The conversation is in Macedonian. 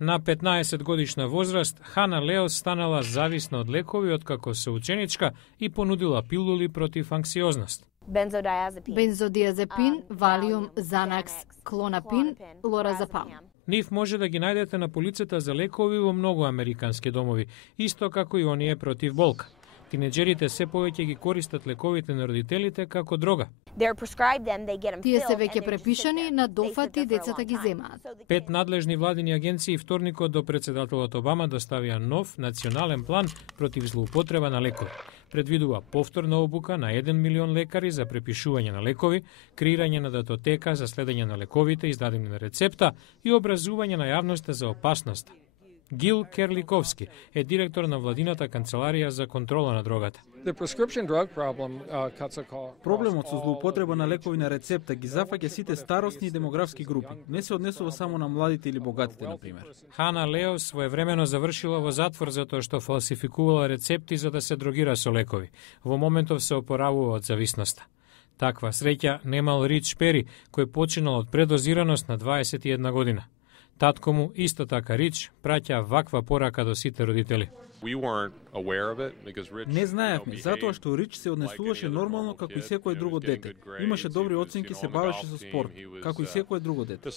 Na 15-годишна возраст, Хана Леос станала зависна од лекови откако се ученичка и понудила пилули против анксиозност. Бензодиазепин, Валиум, Занакс, Клонапин, Лоразапам. Нив може да ги најдете на полицата за лекови во многу американски домови, исто како и оние против болка. Тинеџерите се повеќе ги користат лековите на родителите како дрога. Тие се веќе препишани на дофати, децата ги земаат. 5 надлежни владини агенции вторникот до председателот Обама доставија нов национален план против злоупотреба на лекови. Предвидува повторна обука на 1 милион лекари за препишување на лекови, креирање на датотека за следење на лековите издадени на рецепта и образување на јавноста за опасноста. Гил Керликовски е директор на владината канцеларија за контрола на дрогата. Проблемот со злоупотреба на лекови на рецепта ги зафаќа сите старосни и демографски групи. Не се однесува само на младите или богатите, на пример. Хана Леос своевремено завршила во затвор затоа што фалсификувала рецепти за да се дрогира со лекови. Во моментов се опоравува од зависноста. Таква среќа немал Рич Пери, кој починал од предозираност на 21 година. Татко му, исто така Рич, праќа ваква порака до сите родители. Не знаевме, затоа што Рич се однесуваше нормално како и секое друго дете. Имаше добри оценки, се бавеше со спорт, како и секое друго дете.